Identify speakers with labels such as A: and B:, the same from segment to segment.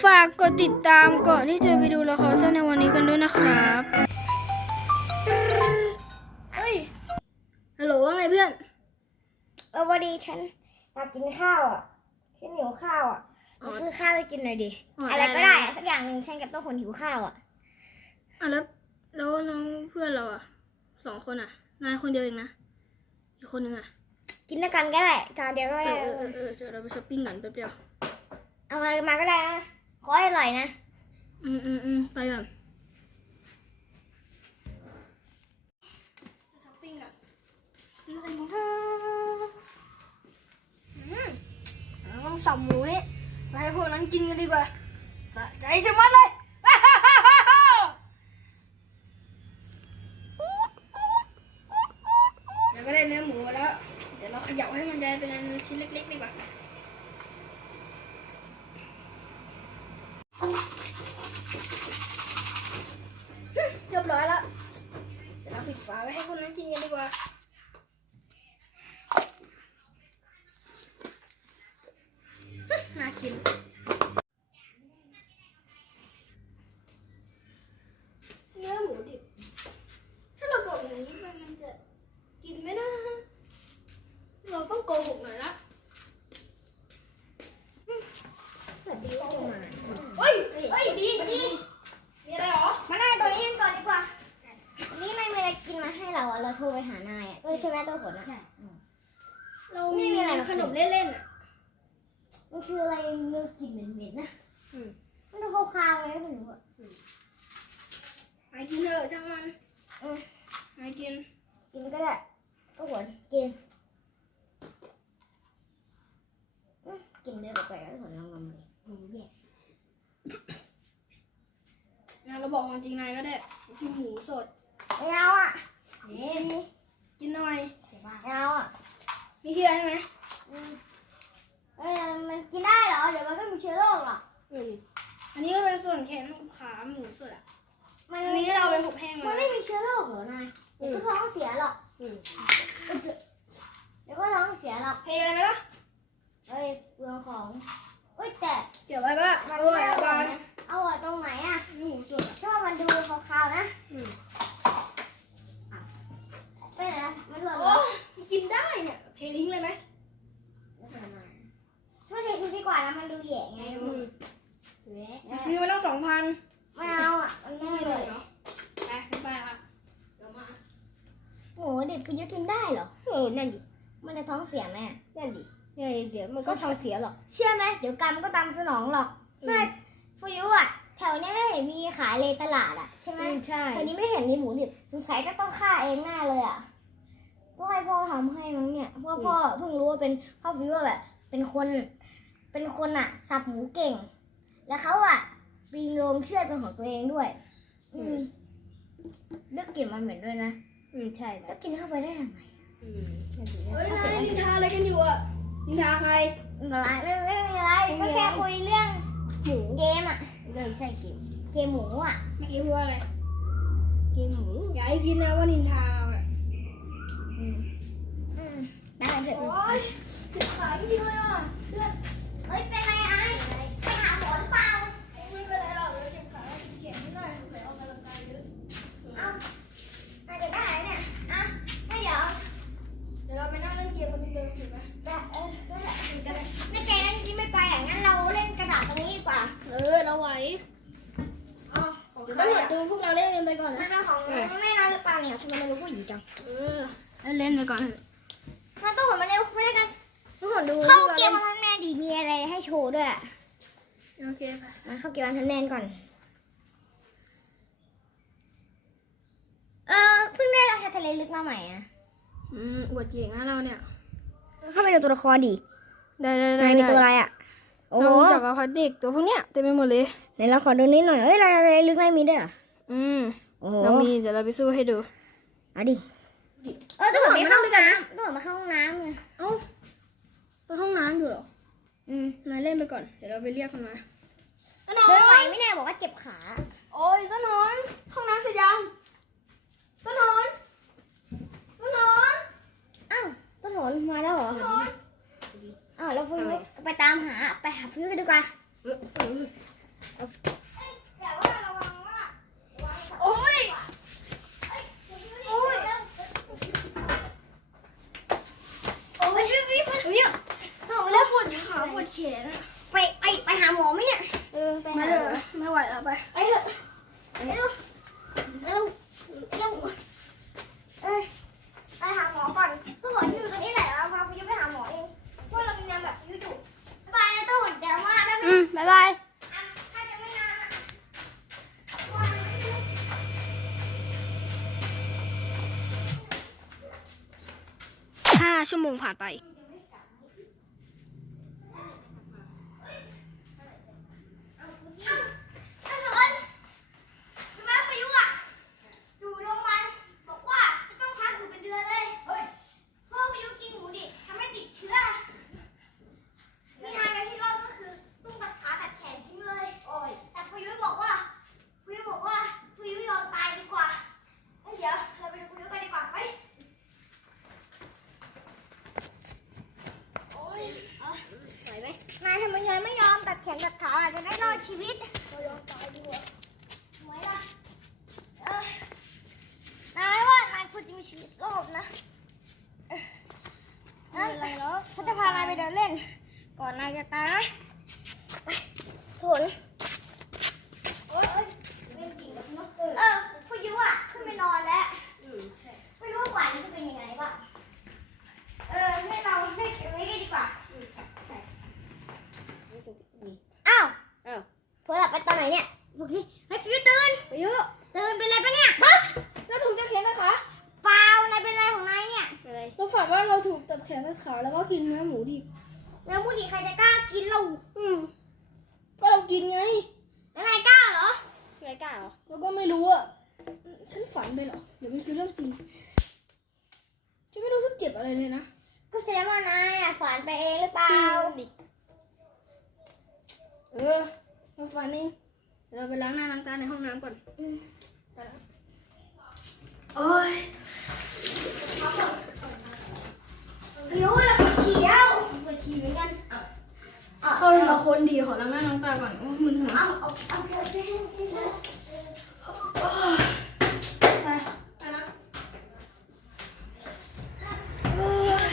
A: ฝากกดติดตามก่อนที่จะไปดูละครสั้นในวันนี้กันด้วยนะครับเฮ้ยฮัลโหลว่าไงเพื่อน
B: เออวันดีฉันอยากกินข้าวอะฉันหิวข้าวอะ
A: อ๋อ
B: มาซื้อข้าวให้กินหน่อยดิ
A: อ๋ออ
B: อะไรก็
A: ได้
B: ได้อะสักอย่างหนึ่งฉันกับต้นคนหิวข้าวอะ
A: อะแล้วแล้วน้องเพื่อนเราอะสองคนอะนายคนเดียวเองนะอีกคนนึงอะ
B: กินด้วยกันก็ได้จานเดียวก็
A: เอ
B: ได้
A: อเออเออเออเดี๋ยวเราไปช้อปปิ้งกันแป๊บเดียว
B: เอาอะไรมาก็ได้นะ ขอให้อร่อยนะ
A: อืมอืมอืมไปก่อนช้อปปิ้งก่อนซื้ออะไรมาอืมเราต้องสับหมูนี่ไปให้พวกนั้นกินกันดีกว่าสะใจชะมัดเลยแล้วก็ได้เนื้อหมูมาแล้ว เดี๋ยวเราเขยับให้มันกลายเป็นอันชิ้นเล็กๆดีกว่า เรียบร้อยแล้ว เดี๋ยวเราปิดฝาไว้ ให้คนนั้นกินกันดีกว่าน่ากิน เนื้อหมูดิบ ถ้าเราบอกอย่างนี้ไปมันจะกินไม่ได้นะเราต้องโกหกหน่อยละ
B: สวัสดีว่ามา
A: เฮ้ย เฮ้ย ดีดีมีอะไรหรอ
B: มานั่งตัวนี้กันก่อนดีกว่าวันนี้นายมีอะไรกินมาให้เราอะเราโทรไปหานายอะเออใช่ไหม ตัวผลอะ
A: เรามี
B: ไม่มีอะไรหรอก
A: ขนมเล่นๆอะ
B: มันคืออะไรเนื้อกลิ่นเหม็นๆนะ
A: อืม
B: มันดูคาวๆไงไม่รู้อะ
A: ไอ้กินเถอะช่างมัน
B: อืม
A: ไอ้กิน
B: กินก็ได้ก็ผลกินอืมกินเดือดไปแล้วผลลองมาเลยหมูเนี่ย
A: นะเราบอกความจริงนายก็ได้กินหมูสด
B: ไม่เอาอะ
A: นี่ กินหน่อย
B: ไม่เอาอะ
A: มีเฮียใช่ไหม
B: อืมเอ้ยมันกินได้เหรอ เดี๋ยวมันก็มีเชื้อโรคหรอก
A: เอออันนี้ก็เป็นส่วนแขนกับขาหมูสดอะ
B: มัน
A: อันนี้เราไปหุบแห้ง
B: มั
A: มาน
B: ไม่มีเชื้อโรคเหรอนายเดี๋ยวก็ท้องเสียหรอก
A: อืม
B: เดี๋ยวก็ท้องเสียหรอก
A: เทอะไรไหมล่ะ
B: เอ้ยเปลืองของเอ้ยแต่
A: เดี๋ยวไว้ก็ได้เอาไว้เอาก่อน
B: เอาไว้ตรงไหนอะ
A: นี่หมูสดอะ
B: ชอบมันดูขาวๆนะ
A: อืม
B: ไปไหนนะมันหล่น
A: โอ้กินได้เนี่ย เททิ้งเลยไหม
B: ช่วยเททิ้งดีกว่านะมันดูแย่ไง
A: อืม
B: แย่
A: ซื้อมาตั้งสองพัน
B: ไม่เอาอะมันไม่
A: ไม่
B: เล
A: เลย ยเนาะไปขึ้นไปครับเดี๋ยวมา
B: โอ้เด็ก คุณจะกินได้เหรอ
A: เออ นั่นดิ
B: มันจะท้องเสียไหมอะ
A: นั่นดิเดี๋ยวเดี๋ยวมันก็ท้องเสียหรอก
B: เชื่อไหมเดี๋ยวกรรมก็ตามสนองหรอก
A: อืม
B: ไม่ฟูยุอะ แถวเนี้ยไม่เห็นมีขายเลยตลาดอะใช่ไหม
A: ใช่
B: แถวนี้ไม่เห็นมีหมูดิบสงสัยก็ต้องฆ่าเองแน่เลยอะต้องให้พ่อทำให้มั้งเนี่ยเพราะว่าพ่อเพิ่งรู้ว่าเป็นพ่อฟูยุอะแบบ เป็นคน เป็นคนอะ สับหมูเก่ง แล้วเขาอะปีนโรงเชือดเป็นของตัวเองด้วย อืมเลือกกลิ่นมันเหม็นด้วยนะ
A: อืมใช่
B: แล้วกินเข้าไปได้ยังไง
A: อืมเฮ้ยนายนินทาอะไรกันอยู่อะนินทาใคร
B: ไม่เป็นไรไม่ไม่มีอะไรก็แค่คุยเรื่อง
A: หมู
B: เกมอะ
A: เริ่มใช่เกม
B: เกมหมูอะ
A: เมื่อกี้พูดว่าอะไร
B: เกมหมู
A: อย่าให้คิดนะว่านินทาเราอะ
B: อืมอืมได้เถอะ
A: โอ๊ยเจ็บขาจริงๆเลยอะเพื่อน
B: เฮ้ยเป็นไรไอ้
A: ดี๋ยว
B: ใคร
A: ตำรวจ
B: อะ
A: ดูพวกเราเล่นกันไปก่อน
B: นั่
A: นะ
B: นของไม่น่าหรือเปล่าเนี่ยทำไมมันรู้ผู้หญิงจัง
A: เออเล่นไปก่อนเถอะ
B: มาตู้หันมาเร็วไม่ได้กัน
A: ทุกคนดู
B: เข้า
A: พวร
B: เกมมาทำแน่ดีมีอะไรให้โชว์ด้วยอะ
A: โอเคค่ะ
B: มาเข้าเกมมาทำแน่ก่อน เออเพิ่งได้ราชาทะเลลึกมาใหม่อะ
A: อืมอวดเก่งนะเราเนี่ย
B: เข้าไปดูตัวละครดิ
A: ได้ได้ได้
B: นายมีตัวอะไรอะ โอ้โห
A: เราจักรพรรดิเด็กตัวพวกเนี้ยเต็มไปหมดเลย
B: ไหนเราขอดูนิดหน่อยเอ้ยราชาทะเลลึกนายมีด้วยเหรอ
A: อืม
B: โอ้โห
A: เรามีเดี๋ยวเราไปสู้ให้ดู
B: เอาดิเออต้องหันไปเข้าห้องน้ำต้องหันมาเข้าห้องน้ำไง
A: เอ้าไปห้องน้ำอยู่เหรอ
B: อืม
A: นายเล่นไปก่อน เดี๋ยวเราไปเรียกมันมาต้นห
B: เดินไหว
A: น
B: ไม่แน่บอกว่าเจ็บขา
A: โอ้ยต้นหนอนห้องน้ำเสร็จยังต้นหนอนต้นหนอน
B: อ้าวต้นหนอนมาแล้วเหรอ
A: ต้นห น ชั่วโมงผ่านไป
B: จะได้รอดชีวิตเรายอมตายดีกว่าทำไมล่ะเอ้ยนายว่านายควรจะมีชีวิตรอดนะเอ้ย
A: ไม่เป็นไรหรอก
B: เขาจะพานายไปเดินเล่น ก่อนนายจะตายไปโถนโอ๊ยเป็นจริงกับนกเออพายุอะ ขึ้นไปนอนแล้ว
A: อืมใช่
B: ไม่รู้ว่าหวานนี้จะเป็นยังไงบ้างเออให้เราให้เก็บไว้ได้ดีกว่าอ้าว
A: อ้าว
B: เพื่อหลับไปตอนไหนเนี่ยบอกดิให้ฟิวตื่น
A: พายุ
B: ตื่นเป็นไรปะเนี่ย
A: เราถูกตัดแขนตัดขา
B: เปล่านายเป็นอะไรของนายเนี่ย
A: อะไรเราฝันว่าเราถูกตัด แขนตัดขาแล้วก็กินเนื้อหมูดิบ
B: แล้วพูดดิใครจะกล้ากินเรา
A: อืมก็เรากินไง
B: แล้วนายกล้าเหรอ
A: ไม่กล้าเหรอเราก็ไม่รู้อะฉันฝันไปเหรอเดี๋ยวมันคือเรื่องจริงฉันไม่รู้สึกเจ็บอะไรเลยนะ
B: ก็แสดงว่านายอะฝันไปเองหรือเปล่า
A: เออมาฝันเองเดี๋ยวเราไปล้างหน้าล้างตาในห้องน้ำก่อนไปแล้วโอ้ย
B: เดี๋ยวเราไปเที่ยว
A: ไป ทีเหมือนกัน
B: เอา
A: เขาเป็นเราคนดีขอล้างหน้าล้างตาก่อนโอ้ยมึนหัว
B: เอาเอาเอาโอเค
A: ไปไปนะโอ้ย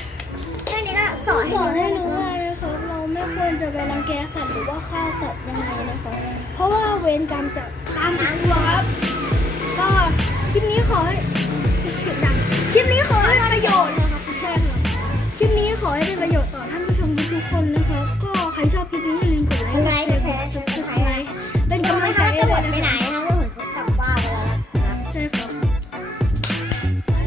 B: แค่นี้ก็สอน
A: สอนให้รู้ว่านะครับเราไม่ควรจะไปรังแกสัตว์หรือว่าฆ่าสัตว์ยังไงนะครับเพราะว่าเวรกรรมจะตามทันตัวครับ ก็คลิปนี้ขอให้